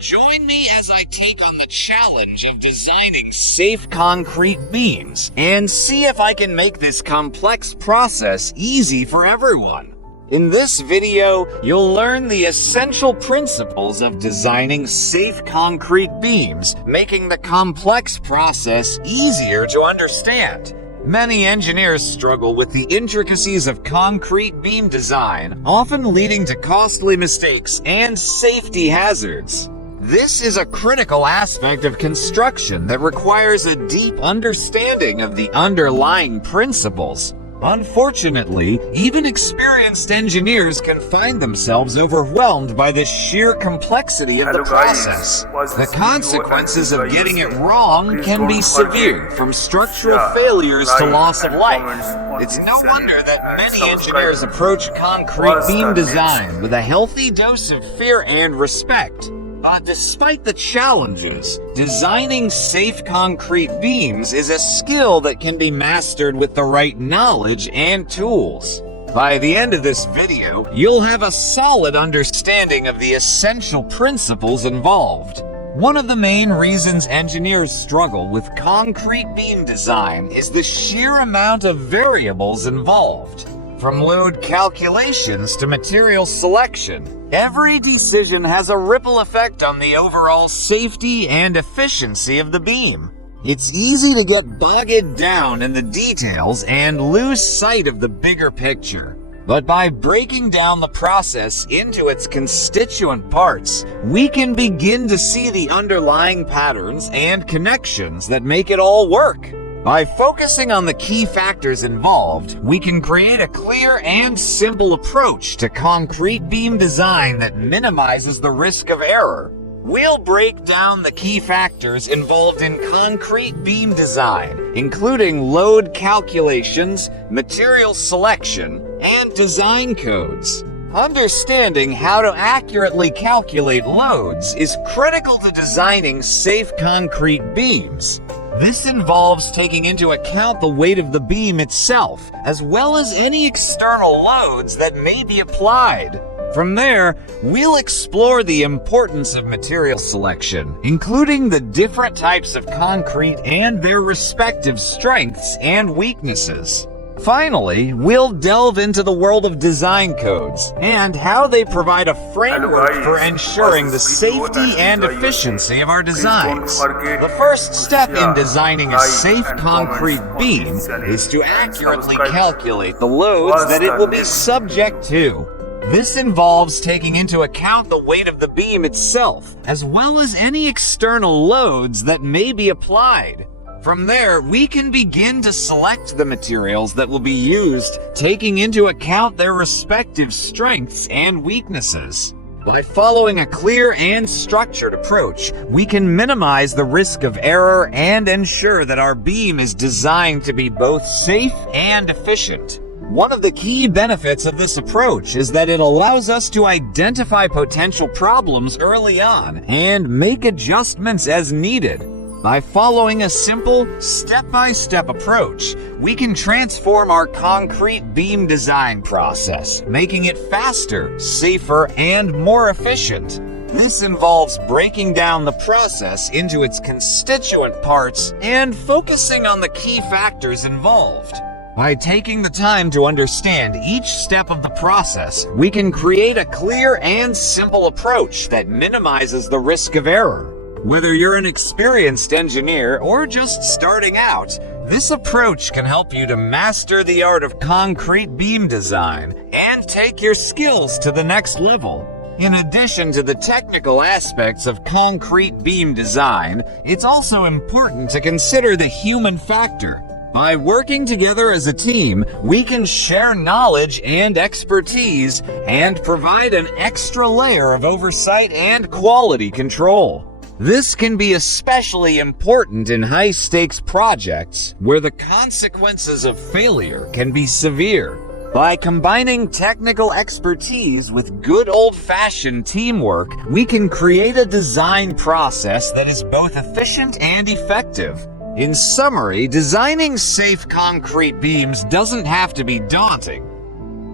Join me as I take on the challenge of designing safe concrete beams and see if I can make this complex process easy for everyone. In this video, you'll learn the essential principles of designing safe concrete beams, making the complex process easier to understand. Many engineers struggle with the intricacies of concrete beam design, often leading to costly mistakes and safety hazards. This is a critical aspect of construction that requires a deep understanding of the underlying principles. Unfortunately, even experienced engineers can find themselves overwhelmed by the sheer complexity of the process. The consequences of getting it wrong can be severe, from structural failures to loss of life. It's no wonder that many engineers approach concrete beam design with a healthy dose of fear and respect. But despite the challenges, designing safe concrete beams is a skill that can be mastered with the right knowledge and tools. By the end of this video, you'll have a solid understanding of the essential principles involved. One of the main reasons engineers struggle with concrete beam design is the sheer amount of variables involved. From load calculations to material selection, every decision has a ripple effect on the overall safety and efficiency of the beam. It's easy to get bogged down in the details and lose sight of the bigger picture. But by breaking down the process into its constituent parts, we can begin to see the underlying patterns and connections that make it all work. By focusing on the key factors involved, we can create a clear and simple approach to concrete beam design that minimizes the risk of error. We'll break down the key factors involved in concrete beam design, including load calculations, material selection, and design codes. Understanding how to accurately calculate loads is critical to designing safe concrete beams. This involves taking into account the weight of the beam itself, as well as any external loads that may be applied. From there, we'll explore the importance of material selection, including the different types of concrete and their respective strengths and weaknesses. Finally, we'll delve into the world of design codes and how they provide a framework for ensuring the safety and efficiency of our designs. The first step in designing a safe concrete beam is to accurately calculate the loads that it will be subject to. This involves taking into account the weight of the beam itself, as well as any external loads that may be applied. From there, we can begin to select the materials that will be used, taking into account their respective strengths and weaknesses. By following a clear and structured approach, we can minimize the risk of error and ensure that our beam is designed to be both safe and efficient. One of the key benefits of this approach is that it allows us to identify potential problems early on and make adjustments as needed. By following a simple, step-by-step approach, we can transform our concrete beam design process, making it faster, safer, and more efficient. This involves breaking down the process into its constituent parts and focusing on the key factors involved. By taking the time to understand each step of the process, we can create a clear and simple approach that minimizes the risk of error. Whether you're an experienced engineer or just starting out, this approach can help you to master the art of concrete beam design and take your skills to the next level. In addition to the technical aspects of concrete beam design, it's also important to consider the human factor. By working together as a team, we can share knowledge and expertise and provide an extra layer of oversight and quality control. This can be especially important in high-stakes projects where the consequences of failure can be severe. By combining technical expertise with good old-fashioned teamwork, we can create a design process that is both efficient and effective. In summary, designing safe concrete beams doesn't have to be daunting.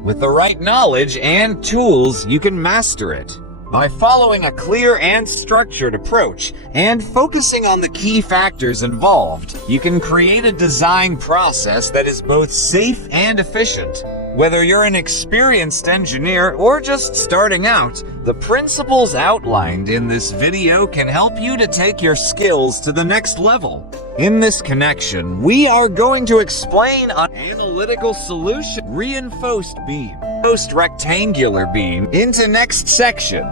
With the right knowledge and tools, you can master it. By following a clear and structured approach and focusing on the key factors involved, you can create a design process that is both safe and efficient. Whether you're an experienced engineer or just starting out, the principles outlined in this video can help you to take your skills to the next level. In this connection, we are going to explain an analytical solution reinforced beam, post rectangular beam into next section.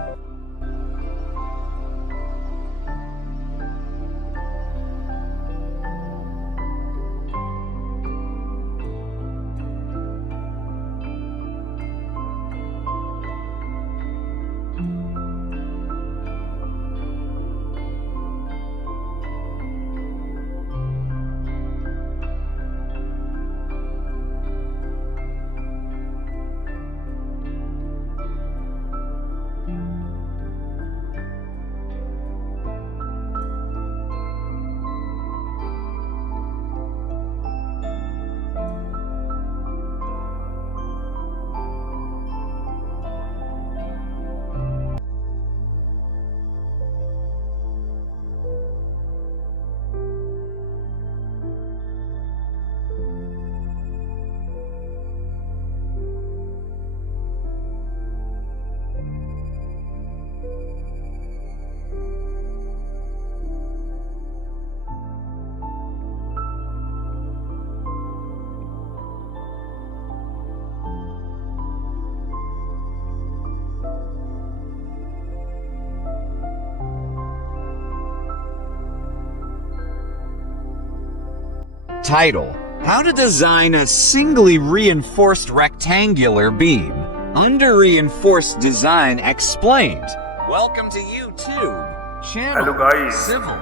Title: How to design a singly reinforced rectangular beam. Under reinforced design explained. Welcome to YouTube channel. Hello guys, Civil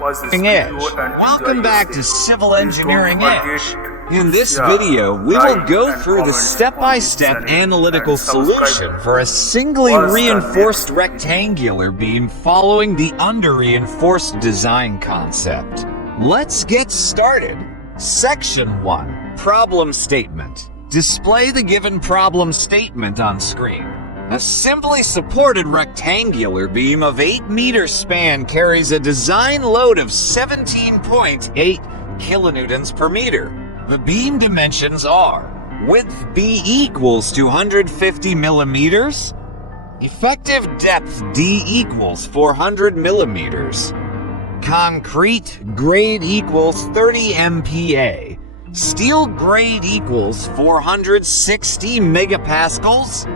Edge. Welcome back to Civil Engineering Edge. In this video, we will go through the step-by-step analytical solution for a singly reinforced rectangular beam following the under-reinforced design concept. Let's get started. Section 1. Problem Statement. Display the given problem statement on screen. A simply supported rectangular beam of 8 meter span carries a design load of 17.8 kilonewtons per meter. The beam dimensions are: width B equals 250 millimeters, effective depth D equals 400 millimeters, concrete grade equals 30 MPa, steel grade equals 460 megapascals.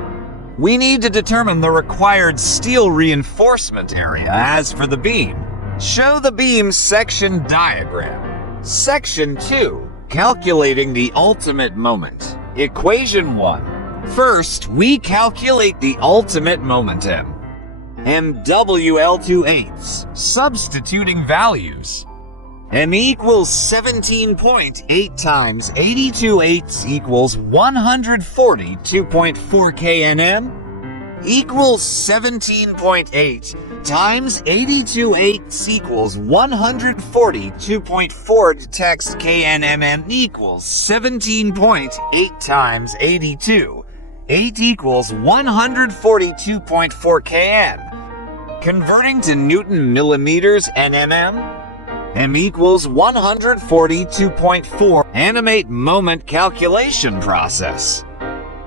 We need to determine the required steel reinforcement area. As for the beam, show the beam section diagram. Section 2. Calculating the ultimate moment. Equation 1. First, we calculate the ultimate momentum. MWL2/8. Substituting values. M equals 17.8 times 82/8 equals 142.4 kNm equals 17.8 times 82/8 equals 142.4 text kNmm equals 17.8 times 82. 8 equals 142.4 kN. Converting to Newton millimeters and mm, M equals 142.4. Animate moment calculation process.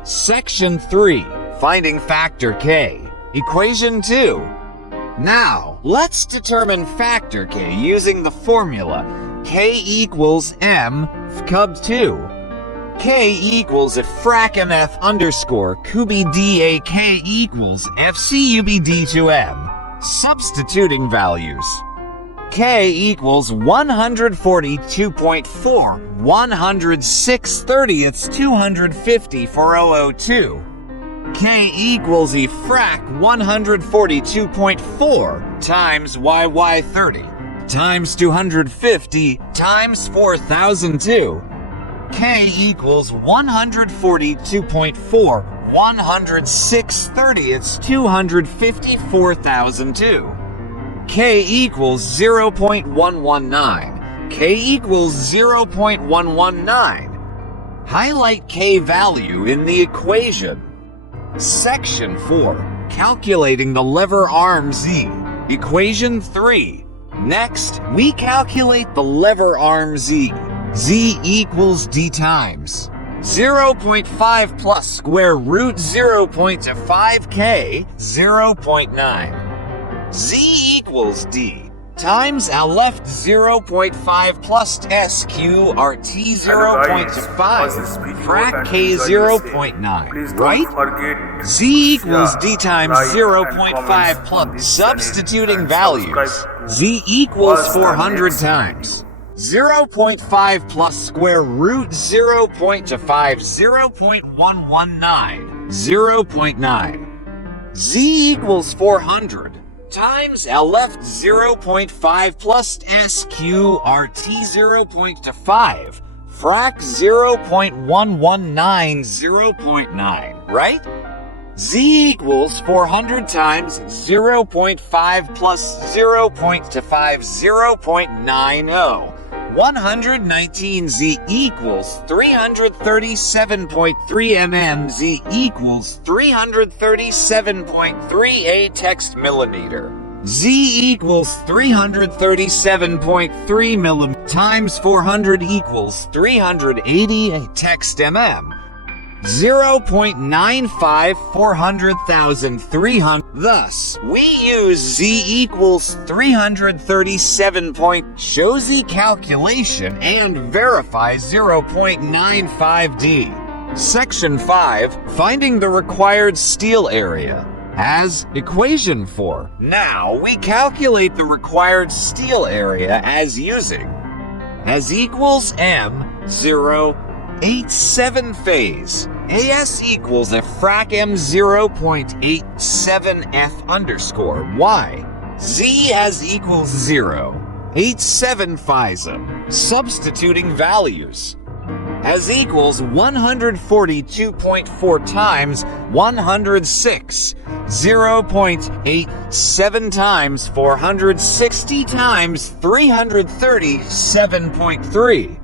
Section 3. Finding factor K. Equation 2. Now, let's determine factor K using the formula K equals M cub 2. K equals a frac MF underscore cubi DAK equals FCUB D2M. Substituting values. K equals 142.4, 106/30ths 250 for 002. K equals a frac 142.4 times YY30 times 250 times 4002. K equals 142.4, 106/30ths 254,002. K equals 0.119. K equals 0.119. Highlight K value in the equation. Section 4. calculating the lever arm z. Equation 3. Next, we calculate the lever arm z. Z equals d times 0.5 plus square root 0.5k 0.9. Z equals d times our left 0.5 plus sqrt 0.5 frac k 0.9, right? Z equals d times 0.5 plus substituting values. Z equals 400 times 0.5 plus square root 0.5 0.119 0.9. Z equals 400 times our left 0.5 plus sqrt 0.5 frac 0.119 0.9, right? Z equals 400 times 0.5 plus 0.5 0.90. 119. Z equals 337.3 mm. Z equals 337.3 a text millimeter. Z equals 337.3 mm times 400 equals 380 a text mm. 0.95 400,000 300. Thus, we use z equals 337 show z calculation and verify 0.95d. Section 5, finding the required steel area. As equation 4. Now, we calculate the required steel area as using as equals M087 phase. AS equals a frac M0.87 F underscore Y. Z as equals 0. 87 FISM. Substituting values. As equals 142.4 times 106. 0.87 times 460 times 337.3.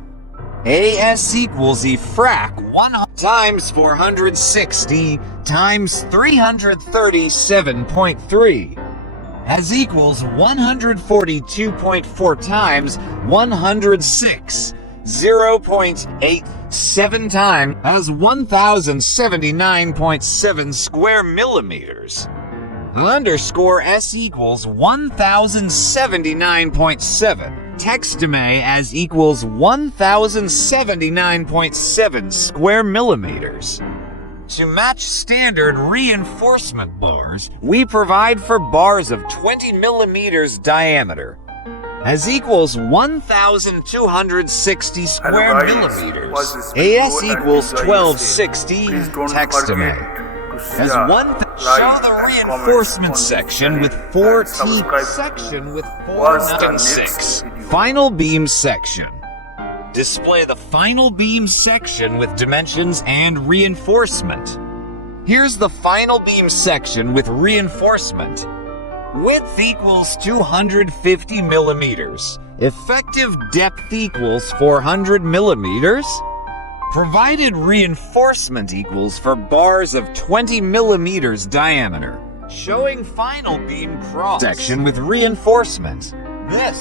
AS equals E frac 1 times 460 times 337.3 as equals 142.4 times 106 0.87 times as 1079.7 square millimeters. Underscore S equals 1079.7. Textime as equals 1079.7 square millimeters. To match standard reinforcement bars, we provide for bars of 20 millimeters diameter as equals 1260 square millimeters. AS equals 1260. Textime as one. Show the reinforcement section with 4 T section with 4 and 6. Final beam section. Display the final beam section with dimensions and reinforcement. Here's the final beam section with reinforcement. Width equals 250 millimeters. Effective depth equals 400 millimeters. Provided reinforcement equals for bars of 20 millimeters diameter. Showing final beam cross section with reinforcement. This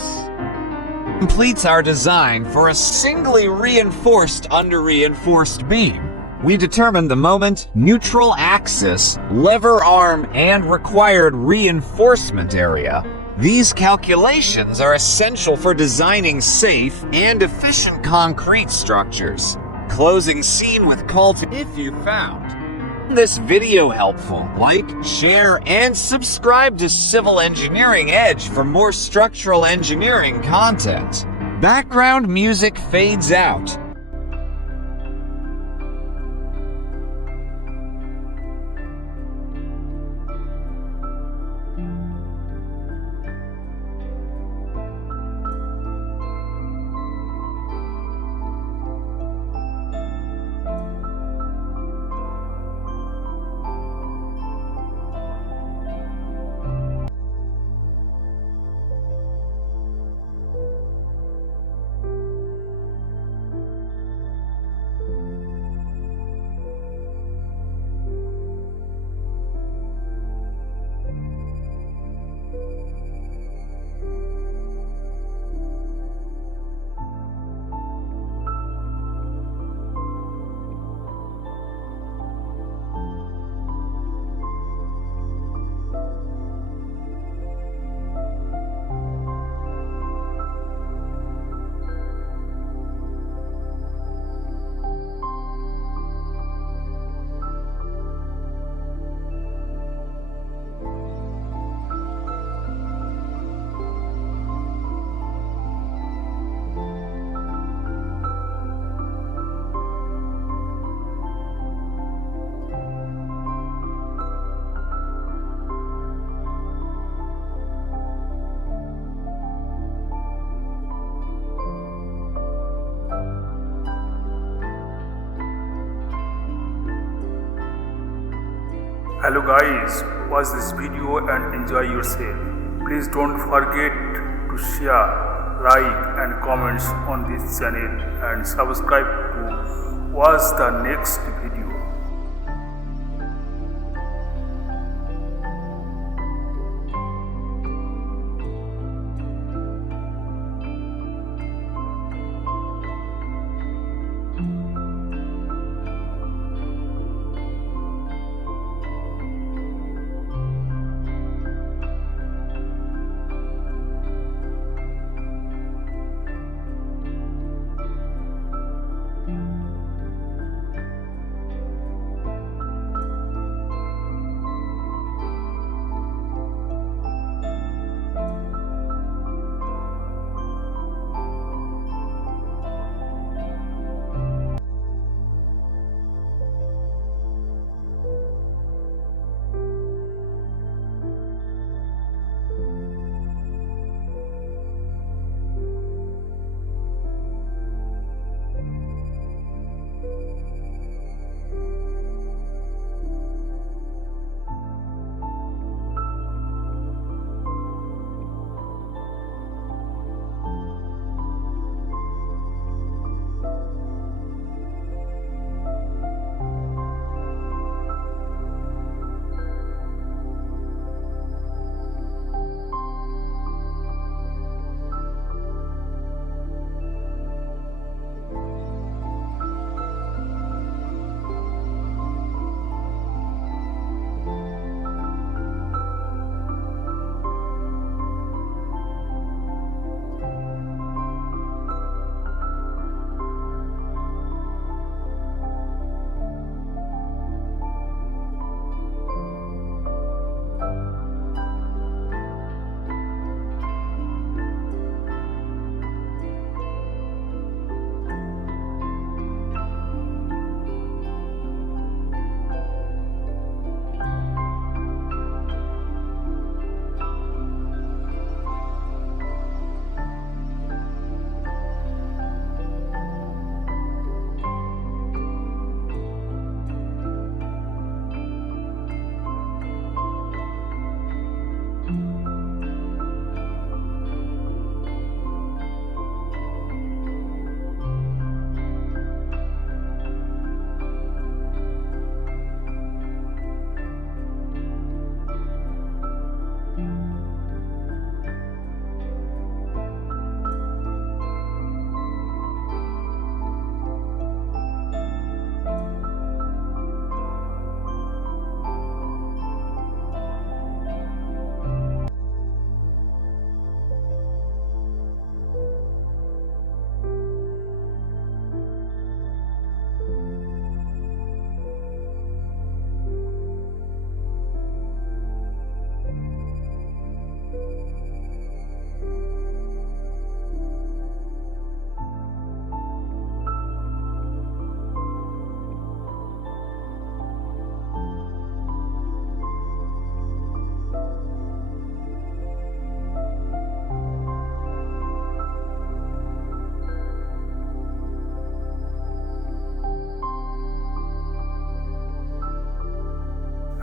completes our design for a singly reinforced under-reinforced beam. We determine the moment, neutral axis, lever arm, and required reinforcement area. These calculations are essential for designing safe and efficient concrete structures. Closing scene with call to if you found this video helpful, like, share, and subscribe to Civil Engineering Edge for more structural engineering content. Background music fades out. Hello guys, watch this video and enjoy yourself. Please don't forget to share, like and comments on this channel and subscribe to watch the next video.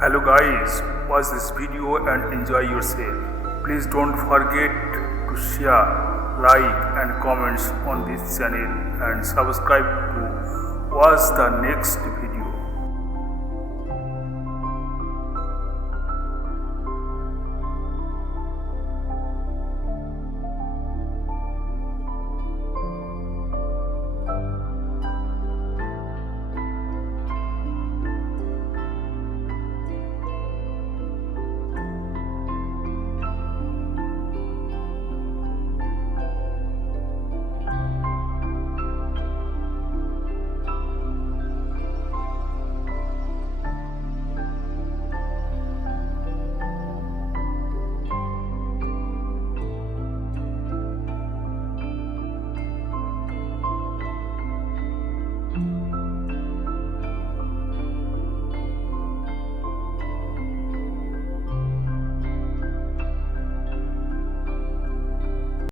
Hello guys, watch this video and enjoy yourself. Please don't forget to share, like and comments on this channel and subscribe to watch the next video.